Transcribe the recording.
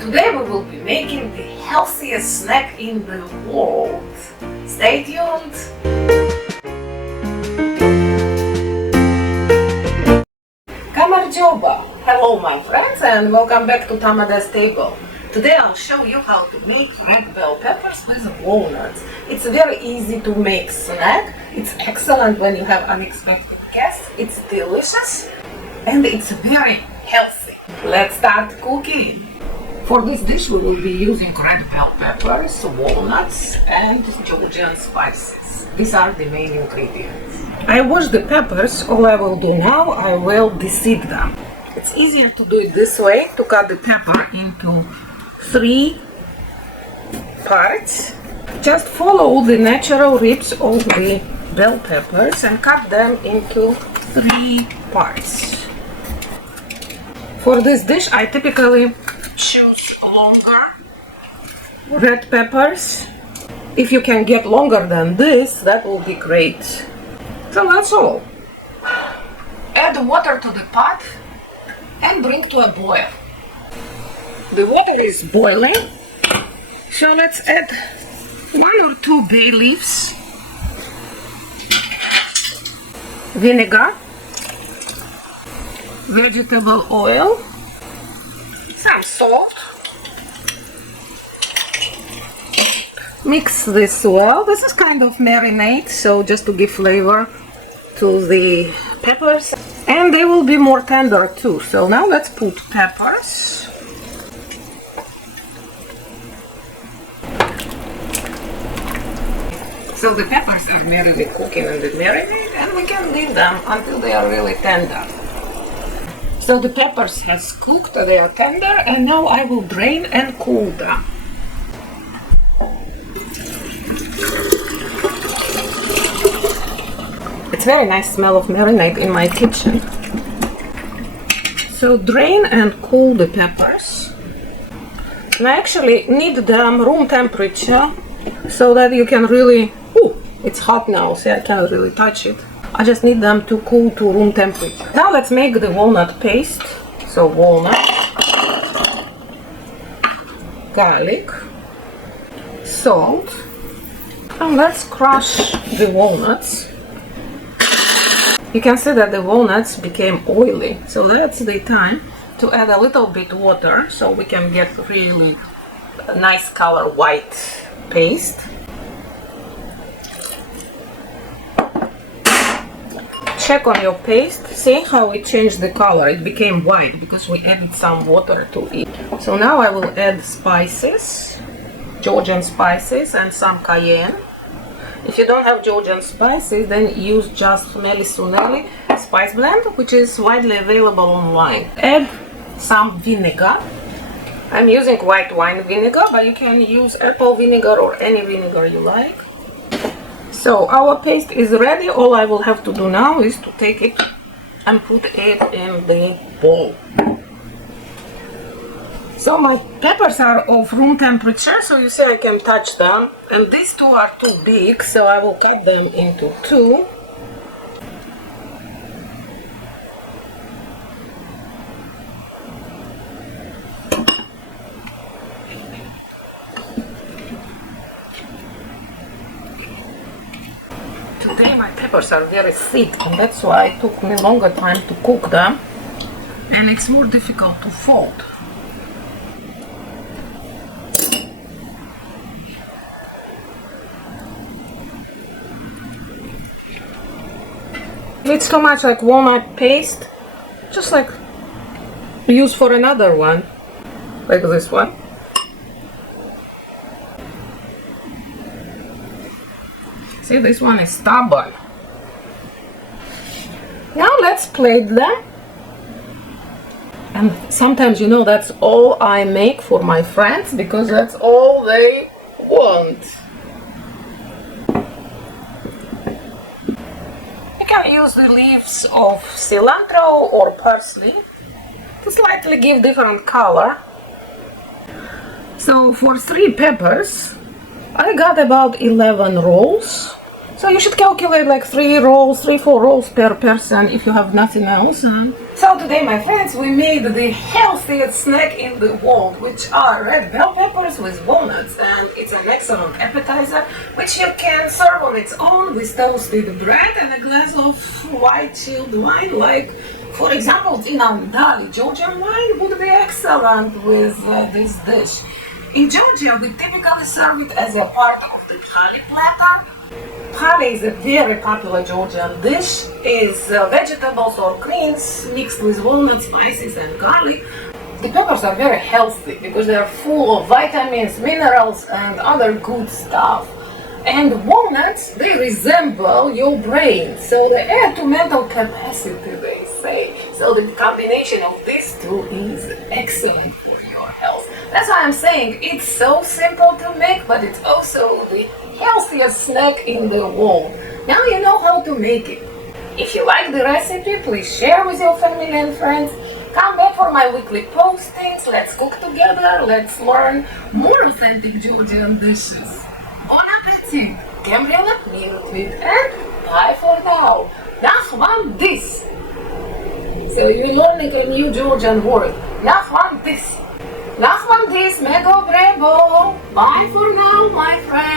Today we will be making the healthiest snack in the world. Stay tuned! Kamarjoba! Hello my friends and welcome back to Tamada's table. Today I'll show you how to make red bell peppers with walnuts. It's a very easy to make snack. It's excellent when you have unexpected guests. It's delicious and it's very healthy. Let's start cooking. For this dish we will be using red bell peppers, walnuts and Georgian spices. These are the main ingredients. I wash the peppers. All I will do now, I will deseed them. It's easier to do it this way, to cut the pepper into 3 parts. Just follow the natural ribs of the bell peppers and cut them into 3 parts. For this dish I typically choose longer red peppers. If you can get longer than this, that will be great. So that's all. Add water to the pot and bring to a boil. The water is boiling, so let's add 1 or 2 bay leaves, vinegar, vegetable oil, some salt. Mix this well. This is kind of marinade, so just to give flavor to the peppers, and they will be more tender too. So now let's put peppers. So the peppers are merely cooking in the marinade, and we can leave them until they are really tender. So the peppers has cooked, they are tender, and now I will drain and cool them. It's very nice smell of marinade in my kitchen. So drain and cool the peppers. And I actually need them room temperature so that you can really, it's hot now, so I can't really touch it. I just need them to cool to room temperature. Now let's make the walnut paste. So walnut, garlic, salt, and let's crush the walnuts. You can see that the walnuts became oily, so that's the time to add a little bit water so we can get really a nice color white paste. Check on your paste, see how it changed the color. It became white because we added some water to it. So now I will add spices, Georgian spices and some cayenne. If you don't have Georgian spices, then use just khmeli-suneli spice blend, which is widely available online. Add some vinegar. I'm using white wine vinegar, but you can use apple vinegar or any vinegar you like. So our paste is ready. All I will have to do now is to take it and put it in the bowl. So my peppers are of room temperature, so you see I can touch them, and these 2 are too big, so I will cut them into 2. Today my peppers are very thick, and that's why it took me longer time to cook them, and it's more difficult to fold. If it's too much like walnut paste, just like use for another one, like this one. See, this one is stubborn. Now let's plate them. And sometimes, you know, that's all I make for my friends because that's all they want. You can use the leaves of cilantro or parsley to slightly give different color. So for 3 peppers, I got about 11 rolls. So you should calculate like 3 rolls, 3-4 rolls per person if you have nothing else. And So today, my friends, we made the healthiest snack in the world, which are red bell peppers with walnuts, and it's an excellent appetizer which you can serve on its own with toasted bread and a glass of white chilled wine, like for example Tamada, Georgian wine would be excellent with this dish. In Georgia, we typically serve it as a part of the khmeli platter. Khmeli is a very popular Georgian dish. It's vegetables or greens mixed with walnuts, spices and garlic. The peppers are very healthy because they are full of vitamins, minerals and other good stuff. And walnuts, they resemble your brain, so they add to mental capacity, they say. So the combination of these two is excellent for your health. That's why I'm saying it's so simple to make, but it's also the healthiest snack in the world. Now you know how to make it. If you like the recipe, please share with your family and friends. Come back for my weekly postings. Let's cook together. Let's learn more authentic Georgian dishes. Bon appetit! Georgian Nigvzit, and bye for now. This. So you're learning a new Georgian word. this. Mego brebo. Bye for now, my friends.